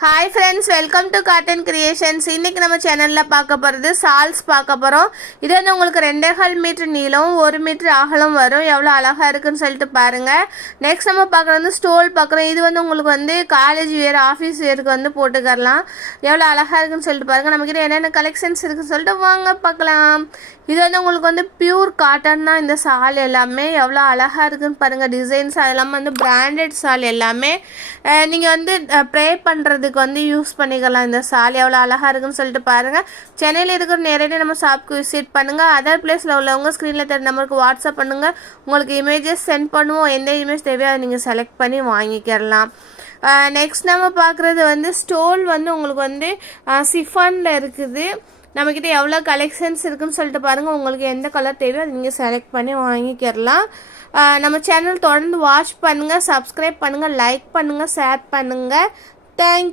Hi friends, welcome to cotton creations. இன்றைக்கி நம்ம சேனலில் பார்க்க போகிறது சால்ஸ் பார்க்க போகிறோம். இது வந்து உங்களுக்கு 2.25 மீட்டர் நீளம், 1 மீட்டர் அகலம் வரும். எவ்வளோ அழகாக இருக்குன்னு சொல்லிட்டு பாருங்கள். நெக்ஸ்ட் நம்ம பார்க்குறது வந்து ஸ்டோல் பார்க்குறோம். இது வந்து உங்களுக்கு வந்து காலேஜ் வியர், ஆஃபீஸ் வியருக்கு வந்து போட்டுக்கரலாம். எவ்வளோ அழகாக இருக்குன்னு சொல்லிட்டு பாருங்கள். நம்மக்கிட்ட என்னென்ன கலெக்ஷன்ஸ் இருக்குன்னு சொல்லிட்டு வாங்க பார்க்கலாம். இது வந்து உங்களுக்கு வந்து பியூர் காட்டன் தான். இந்த சால் எல்லாமே எவ்வளோ அழகாக இருக்குன்னு பாருங்கள். டிசைன்ஸ் அதெல்லாமே வந்து பிராண்டட் சால் எல்லாமே நீங்கள் வந்து ப்ரே பண்ணுறதுக்கு வந்து யூஸ் பண்ணிக்கலாம். இந்த சால் எவ்வளோ அழகாக இருக்குன்னு சொல்லிட்டு பாருங்கள். சென்னையில் இருக்கிற நேரடியாக நம்ம ஷாப்புக்கு விசிட் பண்ணுங்கள். அதர் பிளேஸில் உள்ளவங்க ஸ்க்ரீனில் தெரிஞ்ச நம்பருக்கு வாட்ஸ்அப் பண்ணுங்கள். உங்களுக்கு இமேஜஸ் சென்ட் பண்ணுவோம். எந்த இமேஜ் தேவையோ அதை நீங்கள் செலக்ட் பண்ணி வாங்கிக்கிறலாம். நெக்ஸ்ட் நம்ம பார்க்குறது வந்து ஸ்டோல் வந்து உங்களுக்கு வந்து சிஃபானில் இருக்குது. நம்மக்கிட்ட எவ்வளோ கலெக்ஷன்ஸ் இருக்குன்னு சொல்லிட்டு பாருங்கள். உங்களுக்கு எந்த கலர் தேவையோ அதை நீங்கள் செலக்ட் பண்ணி வாங்கிக்கிறலாம். நம்ம சேனல் தொடர்ந்து வாட்ச் பண்ணுங்கள், சப்ஸ்கிரைப் பண்ணுங்கள், லைக் பண்ணுங்கள், ஷேர் பண்ணுங்கள். தேங்க்